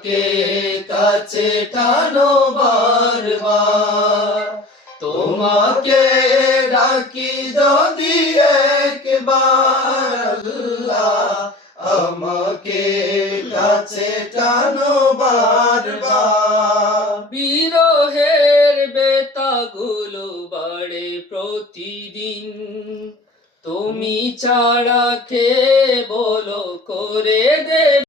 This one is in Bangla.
আমাকে কাছে টানো বারবার। তোমাকে ডাকি যদি একবার আল্লাহ আমাকে কাছে টানো বারবার। বিরহের বেতাগুলো বাড়ে প্রতিদিন। তুমি ছাড়া কে বলো করে দে